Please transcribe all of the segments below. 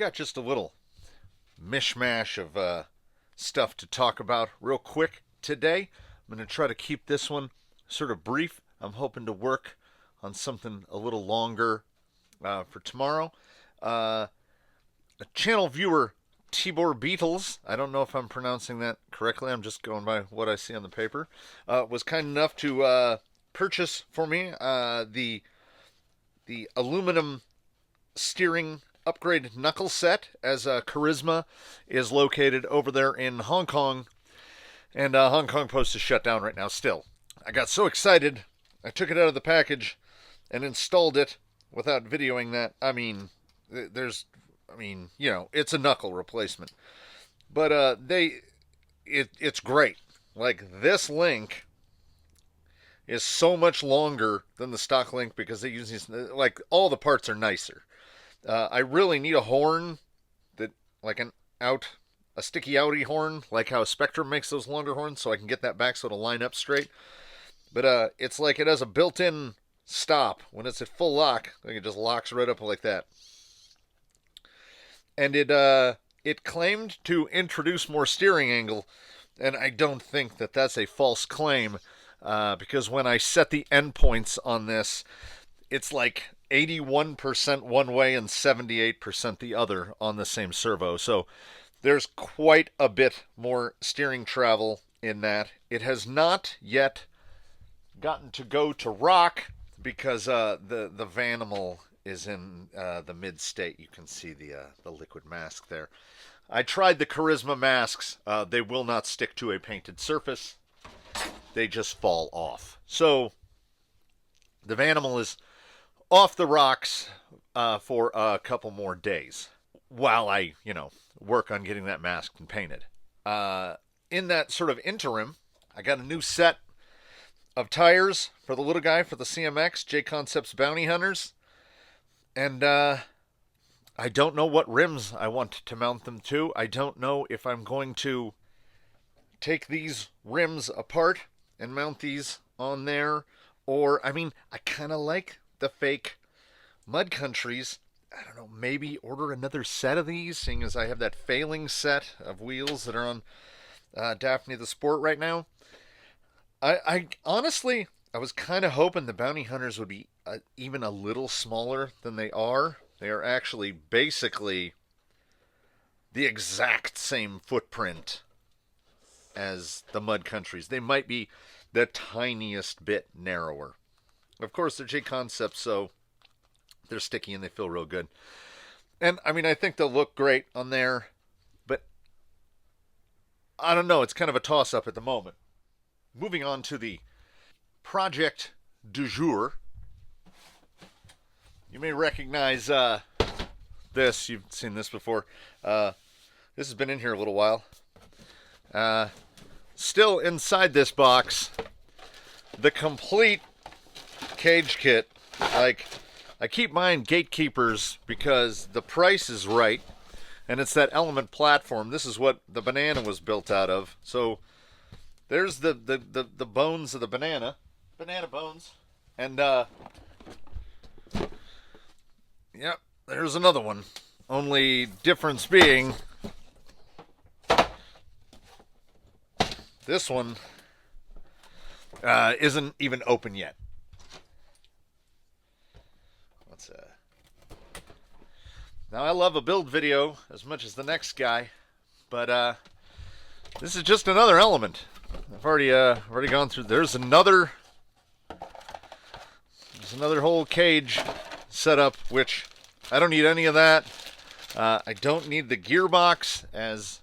got just a little mishmash of stuff to talk about real quick today. I'm going to try to keep this one sort of brief. I'm hoping to work on something a little longer for tomorrow. A channel viewer, Tibor Beatles, I don't know if I'm pronouncing that correctly, I'm just going by what I see on the paper, was kind enough to purchase for me the aluminum steering upgrade knuckle set, as Charisma is located over there in Hong Kong, and Hong Kong Post is shut down right now still. I got so excited, I took it out of the package and installed it without videoing that. It's a knuckle replacement. But it's great. Like, this link is so much longer than the stock link because they use these, like, all the parts are nicer. I really need a horn that, like a sticky outy horn, like how Spectrum makes those longer horns, so I can get that back so it'll line up straight. But it's like it has a built-in stop. When it's at full lock, like it just locks right up like that. And it claimed to introduce more steering angle, and I don't think that that's a false claim, because when I set the endpoints on this, it's like 81% one way and 78% the other on the same servo. So there's quite a bit more steering travel in that. It has not yet gotten to go to rock because the Vanimal is in the mid state. You can see the liquid mask there. I tried the Charisma masks. They will not stick to a painted surface. They just fall off. So the Vanimal is off the rocks for a couple more days while I, work on getting that masked and painted. In that sort of interim, I got a new set of tires for the little guy for the CMX, J Concepts Bounty Hunters. And I don't know what rims I want to mount them to. I don't know if I'm going to take these rims apart and mount these on there. Or, I kind of like the fake Mud Countries. I don't know, maybe order another set of these, seeing as I have that failing set of wheels that are on Daphne the Sport right now. I honestly, I was kind of hoping the Bounty Hunters would be even a little smaller than they are. They are actually basically the exact same footprint as the Mud Countries. They might be the tiniest bit narrower. Of course, they're J Concepts, so they're sticky and they feel real good. And, I think they'll look great on there, but I don't know. It's kind of a toss-up at the moment. Moving on to the project du jour. You may recognize this. You've seen this before. This has been in here a little while. Still inside this box, the complete cage kit. Like, I keep buying Gatekeepers because the price is right, and it's that Element platform. This is what the banana was built out of. So there's the bones of the banana bones, and yep, there's another one. Only difference being, this one isn't even open yet. Now, I love a build video as much as the next guy, but this is just another Element. I've already gone through. There's another whole cage setup, which I don't need any of that. I don't need the gearbox, as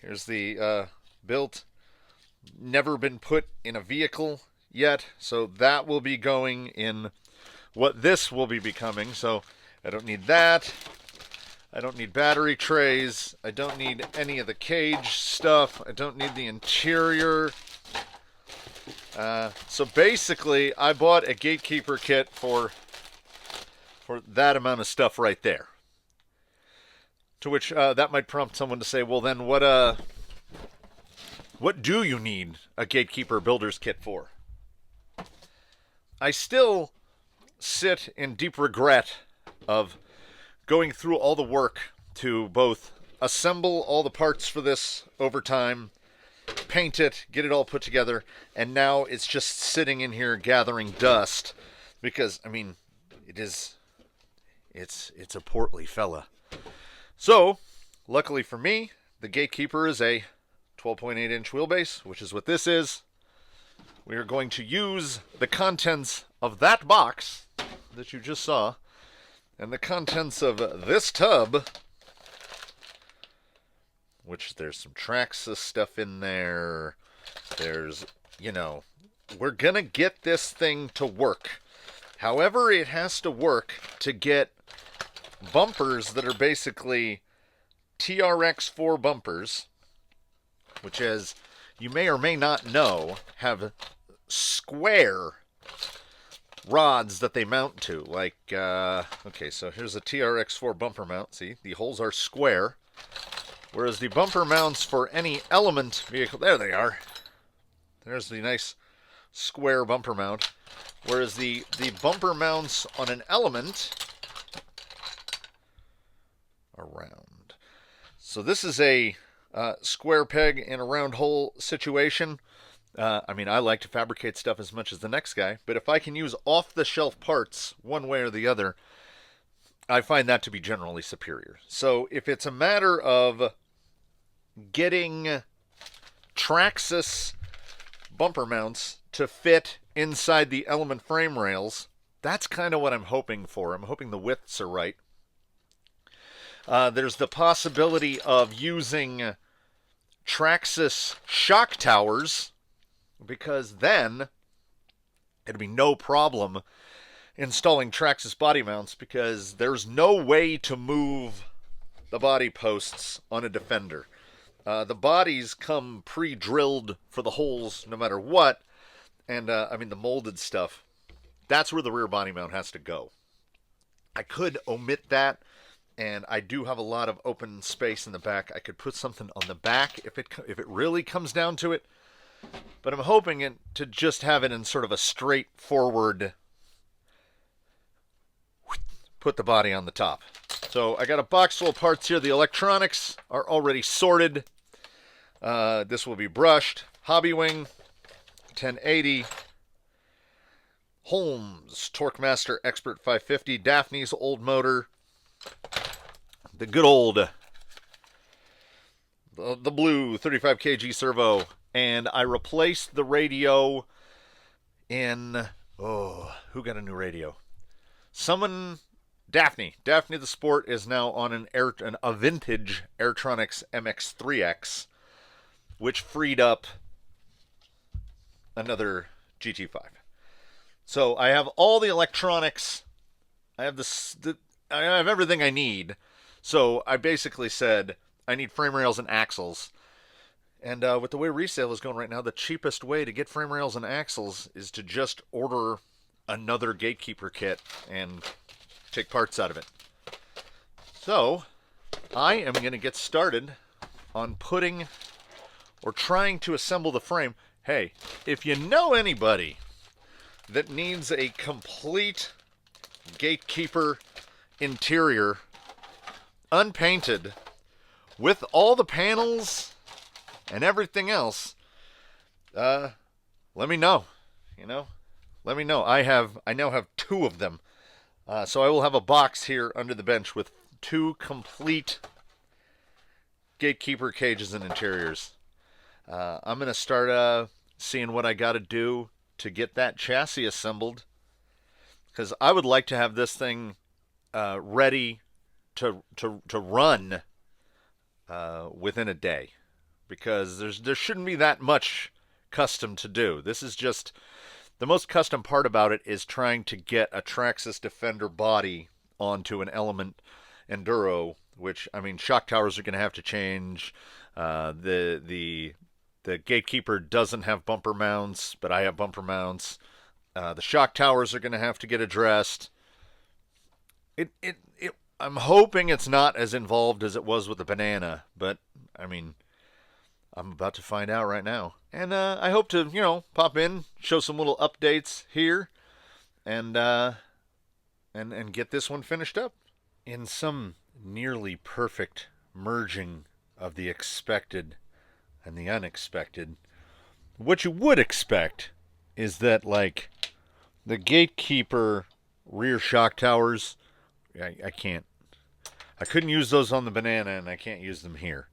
here's the built, never been put in a vehicle yet, so that will be going in what this will be becoming. So I don't need that. I don't need battery trays. I don't need any of the cage stuff. I don't need the interior. So basically, I bought a Gatekeeper kit for that amount of stuff right there. To which that might prompt someone to say, well, then what do you need a Gatekeeper builder's kit for? I still sit in deep regret of going through all the work to both assemble all the parts for this over time, paint it, get it all put together, and now it's just sitting in here gathering dust because, I mean, it's a portly fella. So, luckily for me, the Gatekeeper is a 12.8 inch wheelbase, which is what this is. We are going to use the contents of that box that you just saw and the contents of this tub, which there's some Traxxas stuff in there. There's, we're going to get this thing to work. However, it has to work to get bumpers that are basically TRX4 bumpers, which, as you may or may not know, have square rods that they mount to. Like, okay, so here's a TRX4 bumper mount. See, the holes are square. Whereas the bumper mounts for any Element vehicle, there they are. There's the nice square bumper mount. Whereas the bumper mounts on an Element are round. So this is a square peg in a round hole situation. I mean, I like to fabricate stuff as much as the next guy, but if I can use off-the-shelf parts one way or the other, I find that to be generally superior. So if it's a matter of getting Traxxas bumper mounts to fit inside the Element frame rails, that's kind of what I'm hoping for. I'm hoping the widths are right. There's the possibility of using Traxxas shock towers, because then it'd be no problem installing Traxxas body mounts, because there's no way to move the body posts on a Defender. The bodies come pre-drilled for the holes no matter what, and I mean the molded stuff, that's where the rear body mount has to go. I could omit that, and I do have a lot of open space in the back. I could put something on the back if it really comes down to it. But I'm hoping to just have it in sort of a straightforward, put the body on the top. So I got a box full of parts here. The electronics are already sorted. This will be brushed. Hobbywing, 1080. Holmes, Torquemaster Expert 550. Daphne's old motor. The good old, the blue 35 kg servo. And I replaced the radio in, who got a new radio? Someone, Daphne the Sport is now on a vintage Airtronics MX3X, which freed up another GT5. So I have all the electronics. I have I have everything I need. So I basically said I need frame rails and axles. And with the way resale is going right now, the cheapest way to get frame rails and axles is to just order another Gatekeeper kit and take parts out of it. So I am going to get started on putting or trying to assemble the frame. Hey, if you know anybody that needs a complete Gatekeeper interior, unpainted, with all the panels and everything else, let me know. Let me know. I now have 2 of them. So I will have a box here under the bench with 2 complete Gatekeeper cages and interiors. I'm going to start seeing what I got to do to get that chassis assembled, because I would like to have this thing ready to run within a day, because there shouldn't be that much custom to do. This is just the most custom part about it is trying to get a Traxxas Defender body onto an Element Enduro, which, I mean, shock towers are going to have to change. The Gatekeeper doesn't have bumper mounts, but I have bumper mounts. The shock towers are going to have to get addressed. I'm hoping it's not as involved as it was with the Banana, but I mean, I'm about to find out right now. And I hope to, pop in, show some little updates here, and get this one finished up. in some nearly perfect merging of the expected and the unexpected, what you would expect is that, like, the Gatekeeper rear shock towers, I can't. I couldn't use those on the Banana, and I can't use them here.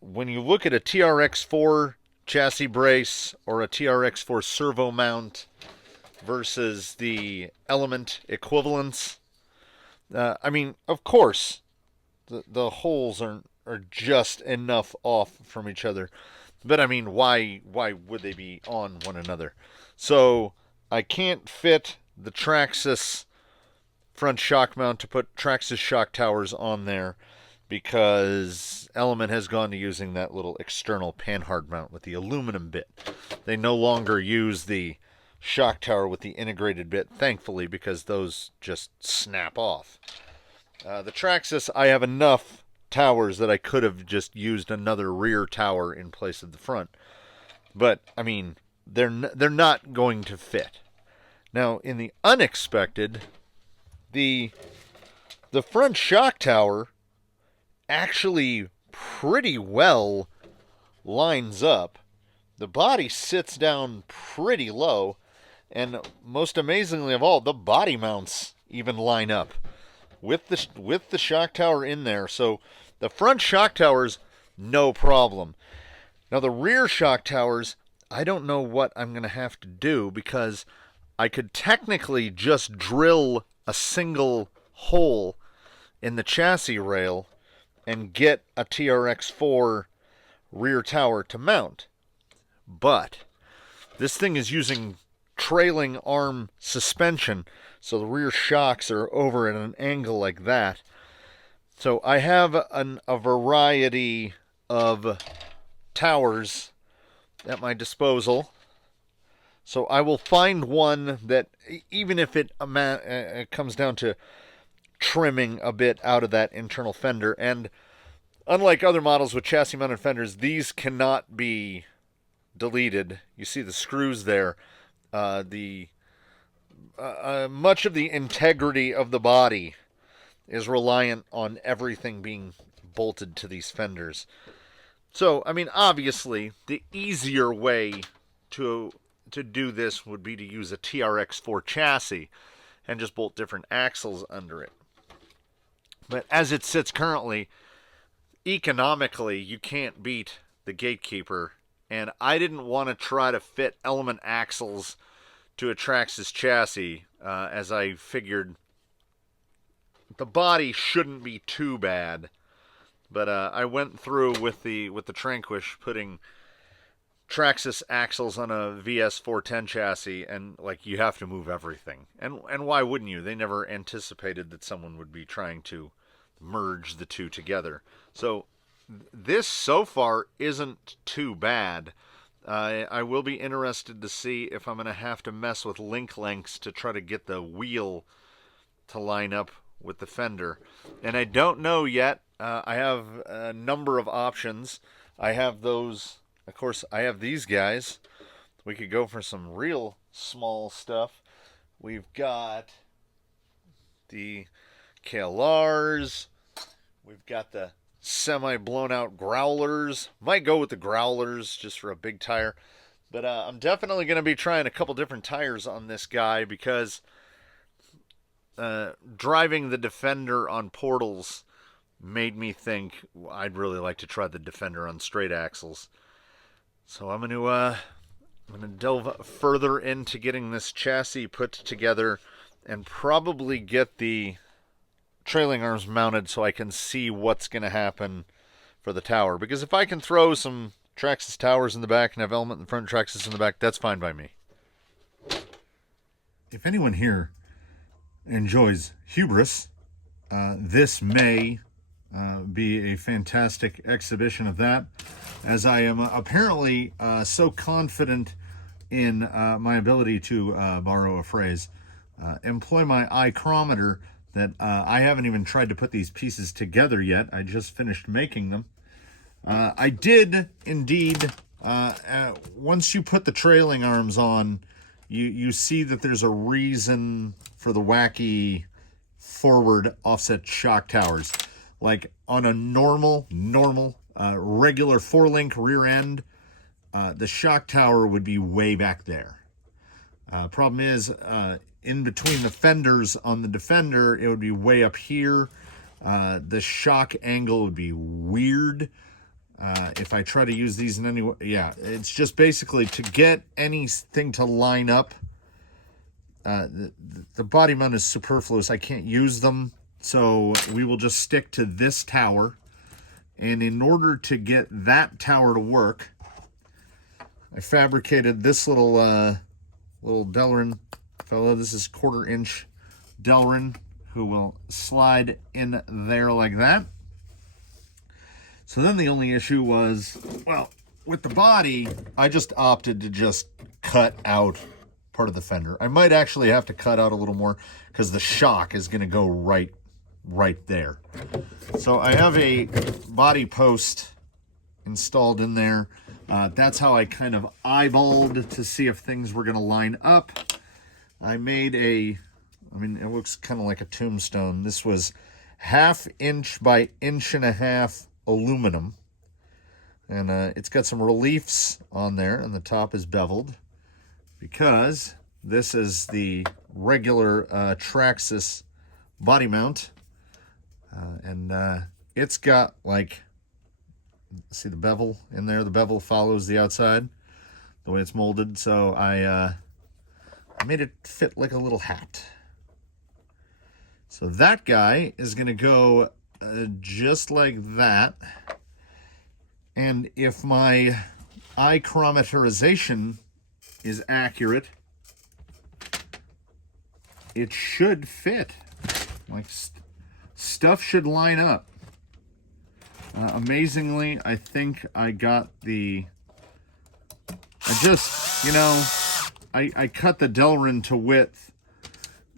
When you look at a TRX4 chassis brace or a TRX4 servo mount versus the Element equivalents, I mean, of course, the holes are just enough off from each other. But I mean, why would they be on one another? So I can't fit the Traxxas front shock mount to put Traxxas shock towers on there because Element has gone to using that little external panhard mount with the aluminum bit. They no longer use the shock tower with the integrated bit, thankfully, because those just snap off. The Traxxas, I have enough towers that I could have just used another rear tower in place of the front. But, I mean, they're not going to fit. Now, in the unexpected, the front shock tower actually pretty well lines up. The body sits down pretty low, and most amazingly of all, the body mounts even line up with the shock tower in there. So the front shock towers, no problem. Now the rear shock towers, I don't know what I'm going to have to do, because I could technically just drill a single hole in the chassis rail and get a TRX4 rear tower to mount. But this thing is using trailing arm suspension, so the rear shocks are over at an angle like that. So I have a variety of towers at my disposal. So I will find one that, even if it comes down to trimming a bit out of that internal fender, and unlike other models with chassis mounted fenders, these cannot be deleted. You see the screws there. Much of the integrity of the body is reliant on everything being bolted to these fenders. So, I mean, obviously, the easier way to do this would be to use a TRX4 chassis and just bolt different axles under it. But as it sits currently, economically, you can't beat the Gatekeeper, and I didn't want to try to fit Element axles to a Traxxas chassis, as I figured the body shouldn't be too bad. But I went through with the Tranquish, putting Traxxas axles on a VS410 chassis, and like, you have to move everything. And why wouldn't you? They never anticipated that someone would be trying to merge the two together. So this so far isn't too bad. I will be interested to see if I'm going to have to mess with link lengths to try to get the wheel to line up with the fender. And I don't know yet. I have a number of options. I have those, of course, I have these guys. We could go for some real small stuff. We've got the KLRs. We've got the semi-blown out growlers. Might go with the growlers just for a big tire. But I'm definitely going to be trying a couple different tires on this guy, because driving the Defender on portals made me think I'd really like to try the Defender on straight axles. So I'm going to delve further into getting this chassis put together, and probably get the trailing arms mounted so I can see what's going to happen for the tower. Because if I can throw some Traxxas towers in the back and have Element in the front, Traxxas in the back, that's fine by me. If anyone here enjoys hubris, this may be a fantastic exhibition of that, as I am apparently so confident in my ability to, borrow a phrase, employ my icrometer, that I haven't even tried to put these pieces together yet. I just finished making them. I did indeed, once you put the trailing arms on, you see that there's a reason for the wacky forward offset shock towers. Like on a normal regular 4-link rear end, the shock tower would be way back there. Problem is, in between the fenders on the Defender, it would be way up here. The shock angle would be weird. If I try to use these in any way, yeah, it's just basically to get anything to line up. The body mount is superfluous. I can't use them, so we will just stick to this tower. And in order to get that tower to work, I fabricated this little Delrin fellow. This is 1/4 inch Delrin, who will slide in there like that. So then the only issue was, well, with the body, I just opted to just cut out part of the fender. I might actually have to cut out a little more because the shock is going to go right there. So I have a body post installed in there. That's how I kind of eyeballed to see if things were going to line up. I made it looks kind of like a tombstone. This was 1/2 inch by 1.5 inch aluminum. And it's got some reliefs on there, and the top is beveled because this is the regular Traxxas body mount. And it's got, like, see the bevel in there? The bevel follows the outside, the way it's molded. So I made it fit like a little hat. So that guy is going to go just like that. And if my ichromaterization is accurate, it should fit. Like, stuff should line up. Amazingly, I think I got I cut the Delrin to width,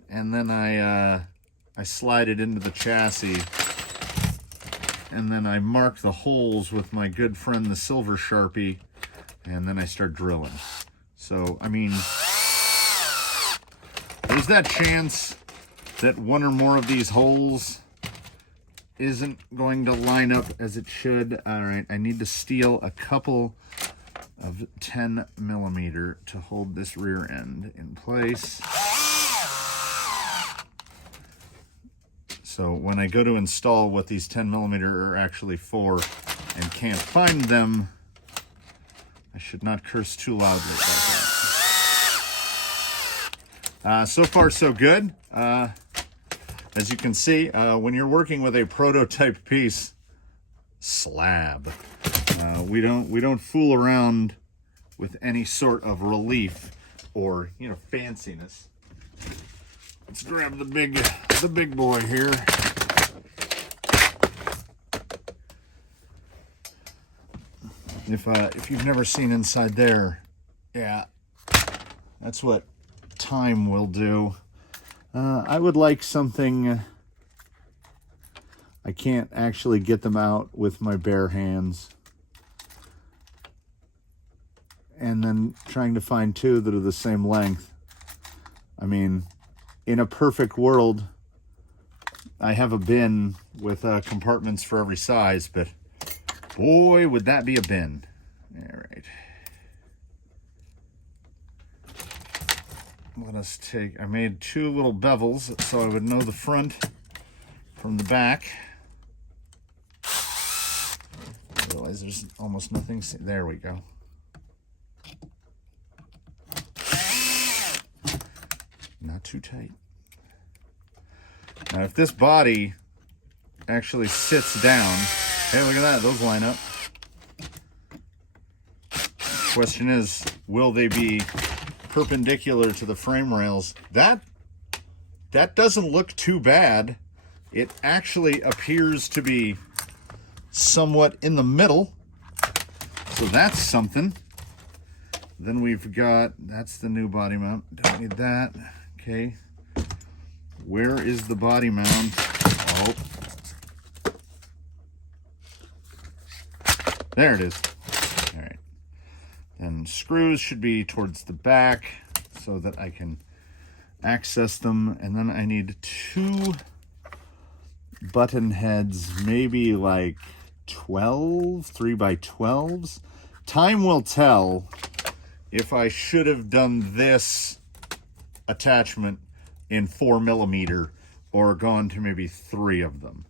and then I slide it into the chassis, and then I mark the holes with my good friend the Silver Sharpie, and then I start drilling. So, I mean, there's that chance that one or more of these holes isn't going to line up as it should. All right, I need to steal a couple of 10mm to hold this rear end in place. So when I go to install what these 10mm are actually for and can't find them, I should not curse too loudly about that. So far, so good. As you can see, when you're working with a prototype piece, slab, we don't fool around with any sort of relief or, fanciness. Let's grab the big boy here. If you've never seen inside there, yeah, that's what time will do. I would like something. I can't actually get them out with my bare hands. And then trying to find two that are the same length. I mean, in a perfect world, I have a bin with compartments for every size, but boy, would that be a bin. All right. Let us I made two little bevels so I would know the front from the back. I realize there's almost nothing. There we go. Not too tight. Now, if this body actually sits down, hey, look at that, those line up. Question is, will they be perpendicular to the frame rails? That doesn't look too bad. It actually appears to be somewhat in the middle, so that's something. Then we've got, that's the new body mount, don't need that. Okay, where is the body mount? Oh, there it is. All right, then screws should be towards the back so that I can access them. And then I need 2 button heads, maybe like 12, 3x12s. Time will tell if I should have done this attachment in 4mm or gone to maybe 3 of them.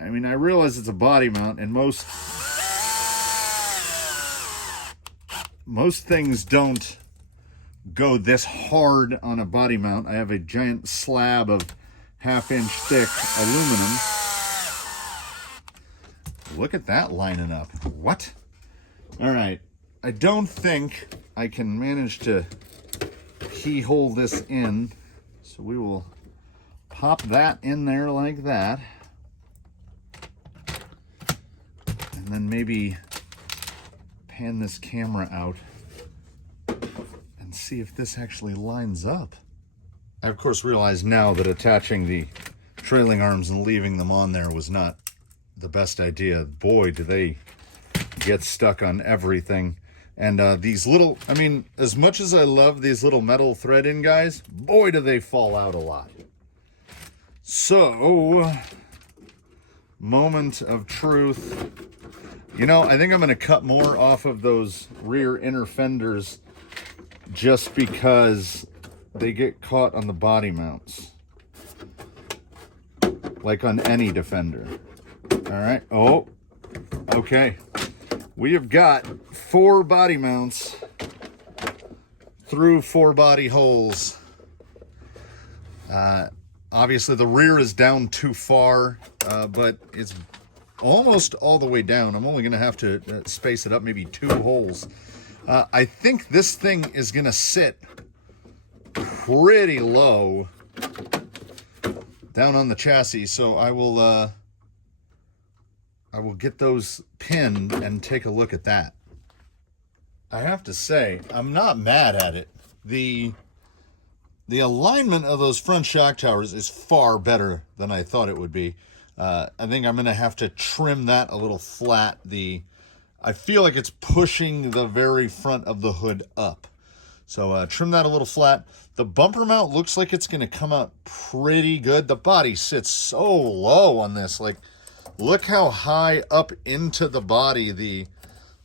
I mean, I realize it's a body mount, and most things don't go this hard on a body mount. I have a giant slab of 1/2 inch thick aluminum. Look at that lining up. What? All right. I don't think I can manage to keyhole this in, so we will pop that in there like that. And then maybe pan this camera out and see if this actually lines up. I, of course, realize now that attaching the trailing arms and leaving them on there was not the best idea. Boy, do they get stuck on everything. And these little, I mean, as much as I love these little metal thread-in guys, boy, do they fall out a lot. So, moment of truth. You know, I think I'm going to cut more off of those rear inner fenders just because they get caught on the body mounts. Like on any Defender. All right. Oh, okay. We have got 4 body mounts through 4 body holes. Obviously, the rear is down too far, but it's almost all the way down. I'm only going to have to space it up maybe 2 holes. I think this thing is going to sit pretty low down on the chassis, so I will get those pinned and take a look at that. I have to say, I'm not mad at it. The alignment of those front shock towers is far better than I thought it would be. I think I'm going to have to trim that a little flat. I feel like it's pushing the very front of the hood up. So trim that a little flat. The bumper mount looks like it's going to come out pretty good. The body sits so low on this. Like, look how high up into the body the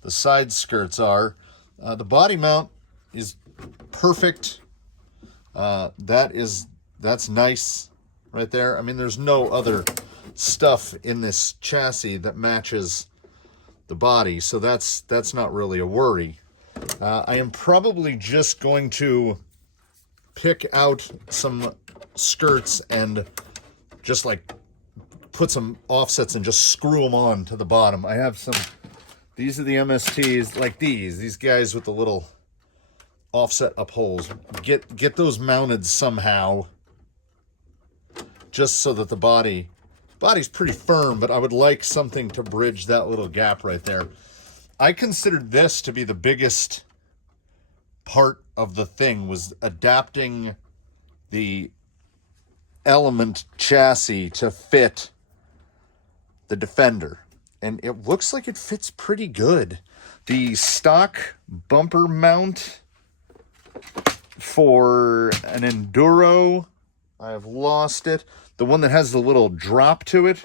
side skirts are. The body mount is perfect. That's nice right there. I mean, there's no other stuff in this chassis that matches the body, so that's not really a worry. I am probably just going to pick out some skirts and just like put some offsets and just screw them on to the bottom. I have some, these are the MSTs, like these guys with the little offset up holes. Get those mounted somehow, just so that the body's pretty firm, but I would like something to bridge that little gap right there. I considered this to be the biggest part of the thing, was adapting the Element chassis to fit the Defender, and it looks like it fits pretty good. The stock bumper mount for an Enduro, I have lost it. The one that has the little drop to it.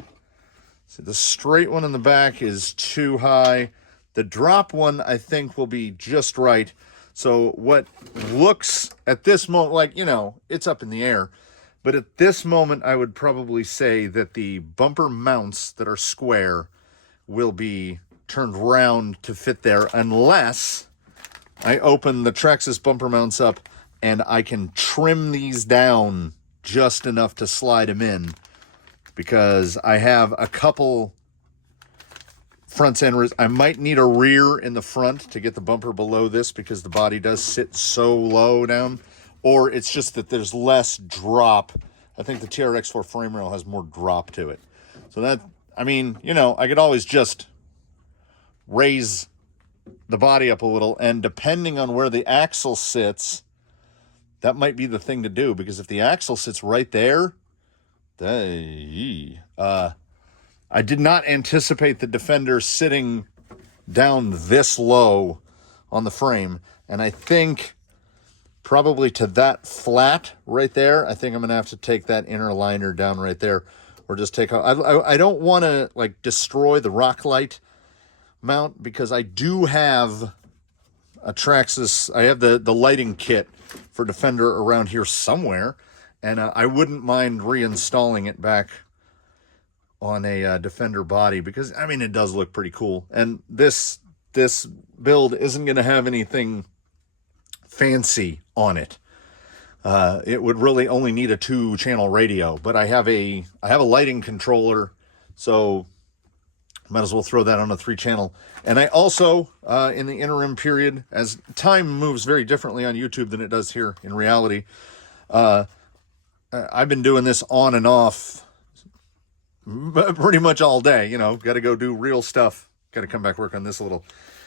So the straight one in the back is too high. The drop one, I think, will be just right. So what looks at this moment like, you know, it's up in the air. But at this moment, I would probably say that the bumper mounts that are square will be turned round to fit there, unless I open the Traxxas bumper mounts up and I can trim these down just enough to slide them in, because I have a couple front end. I might need a rear in the front to get the bumper below this, because the body does sit so low down, or it's just that there's less drop. I think the TRX4 frame rail has more drop to it. So that, I mean, you know, I could always just raise the body up a little, and depending on where the axle sits, that might be the thing to do, because if the axle sits right there, I did not anticipate the Defender sitting down this low on the frame, and I think probably to that flat right there. I think I'm going to have to take that inner liner down right there, or just take off. I don't want to like destroy the Rocklight mount, because I do have a Traxxas. I have the lighting kit for Defender around here somewhere, and I wouldn't mind reinstalling it back on a Defender body, because I mean, it does look pretty cool. And this build isn't going to have anything fancy on it. It would really only need a 2-channel radio, but I have a lighting controller, so might as well throw that on a 3-channel. And I also, in the interim period, as time moves very differently on YouTube than it does here in reality, I've been doing this on and off pretty much all day. You know, got to go do real stuff. Got to come back work on this a little.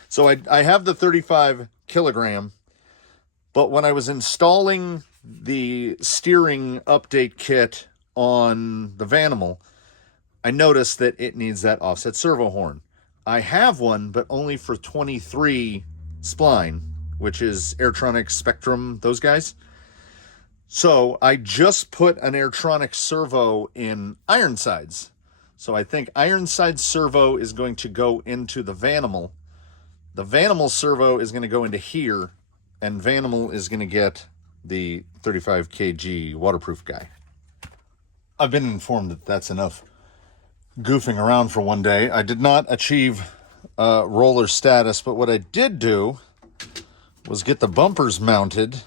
So I have the 35 kilogram, but when I was installing the steering update kit on the Vanimal, I noticed that it needs that offset servo horn. I have one, but only for 23 spline, which is Airtronic Spectrum, those guys. So I just put an Airtronic servo in Ironsides. So I think Ironside servo is going to go into the Vanimal. The Vanimal servo is going to go into here, and Vanimal is going to get the 35 kg waterproof guy. I've been informed that that's enough goofing around for one day. I did not achieve roller status, but what I did do was get the bumpers mounted,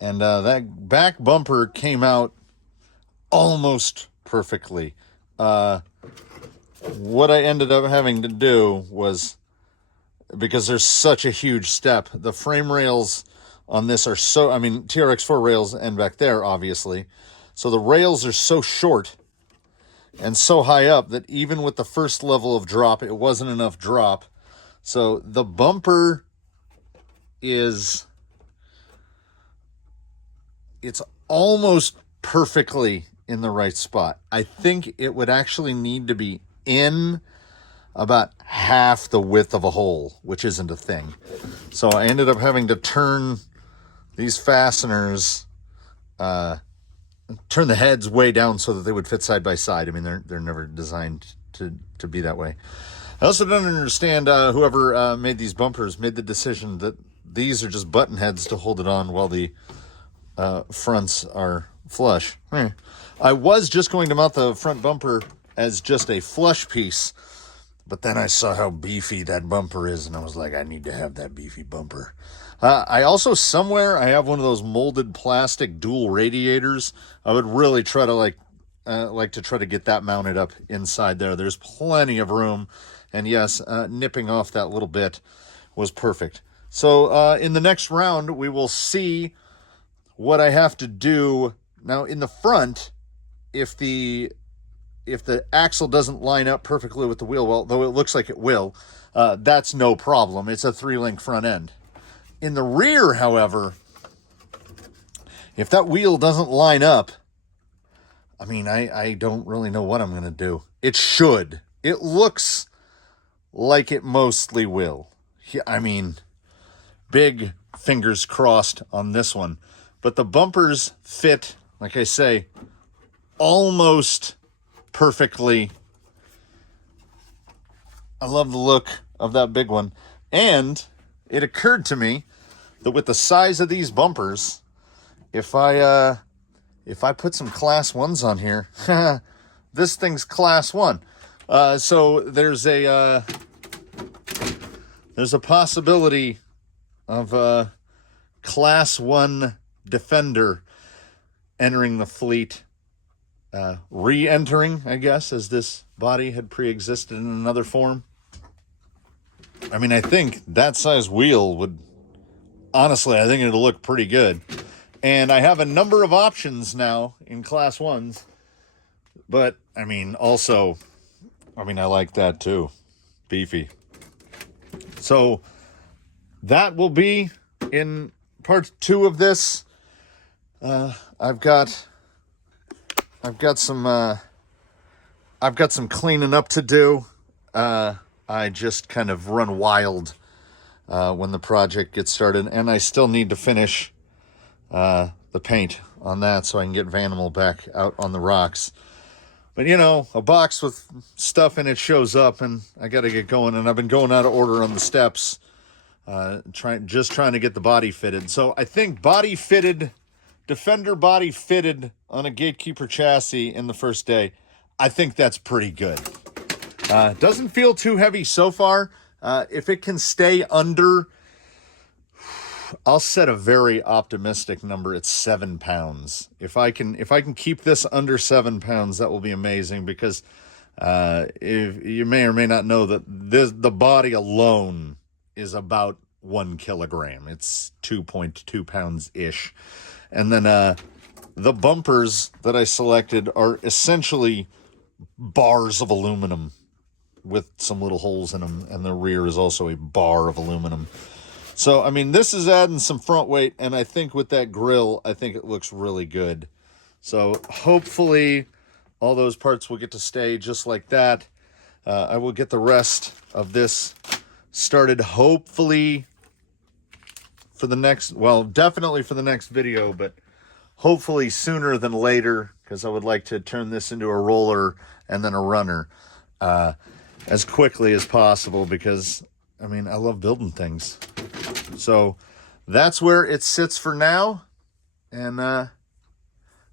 and that back bumper came out almost perfectly. What I ended up having to do was, because there's such a huge step, the frame rails on this are so, I mean, TRX4 rails end back there, obviously. So the rails are so short and so high up that even with the first level of drop, it wasn't enough drop. So the bumper it's almost perfectly in the right spot. I think it would actually need to be in about half the width of a hole, which isn't a thing. So I ended up having to turn these fasteners, turn the heads way down so that they would fit side by side. I mean, they're never designed to be that way. I also don't understand whoever made these bumpers made the decision that these are just button heads to hold it on while the fronts are flush. I was just going to mount the front bumper as just a flush piece, but then I saw how beefy that bumper is, and I was like, I need to have that beefy bumper. I also, somewhere, I have one of those molded plastic dual radiators. I would really try to like to try to get that mounted up inside there. There's plenty of room, and yes, nipping off that little bit was perfect. So in the next round, we will see what I have to do. Now, in the front, if the axle doesn't line up perfectly with the wheel well, though it looks like it will, that's no problem. It's a 3-link front end. In the rear, however, if that wheel doesn't line up, I mean, I don't really know what I'm going to do. It should. It looks like it mostly will. I mean, big fingers crossed on this one. But the bumpers fit, like I say, almost perfectly. I love the look of that big one. And it occurred to me that with the size of these bumpers, if I put some class 1s on here, this thing's class 1. So there's a possibility of a class 1 Defender entering the fleet, re-entering, I guess, as this body had pre-existed in another form. I mean, I think that size wheel would, honestly, I think it'll look pretty good. And I have a number of options now in class 1s, but I mean, also, I mean, I like that too. Beefy. So that will be in part 2 of this. I've got some cleaning up to do. I just kind of run wild when the project gets started, and I still need to finish the paint on that so I can get Vanimal back out on the rocks. But, you know, a box with stuff in it shows up, and I got to get going. And I've been going out of order on the steps, trying to get the body fitted. So I think Defender body fitted on a Gatekeeper chassis in the first day. I think that's pretty good. Doesn't feel too heavy so far. If it can stay under, I'll set a very optimistic number at 7 pounds. If I can keep this under 7 pounds, that will be amazing, because if you may or may not know that the body alone is about 1 kilogram. It's 2.2 pounds ish. And then the bumpers that I selected are essentially bars of aluminum with some little holes in them, and the rear is also a bar of aluminum. So, I mean, this is adding some front weight, and I think with that grill, I think it looks really good. So, hopefully, all those parts will get to stay just like that. I will get the rest of this started, hopefully, for the next, well, definitely for the next video, but hopefully sooner than later, because I would like to turn this into a roller and then a runner as quickly as possible, because, I mean, I love building things. So that's where it sits for now, and I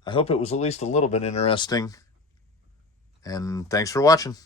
hope it was at least a little bit interesting, and thanks for watching.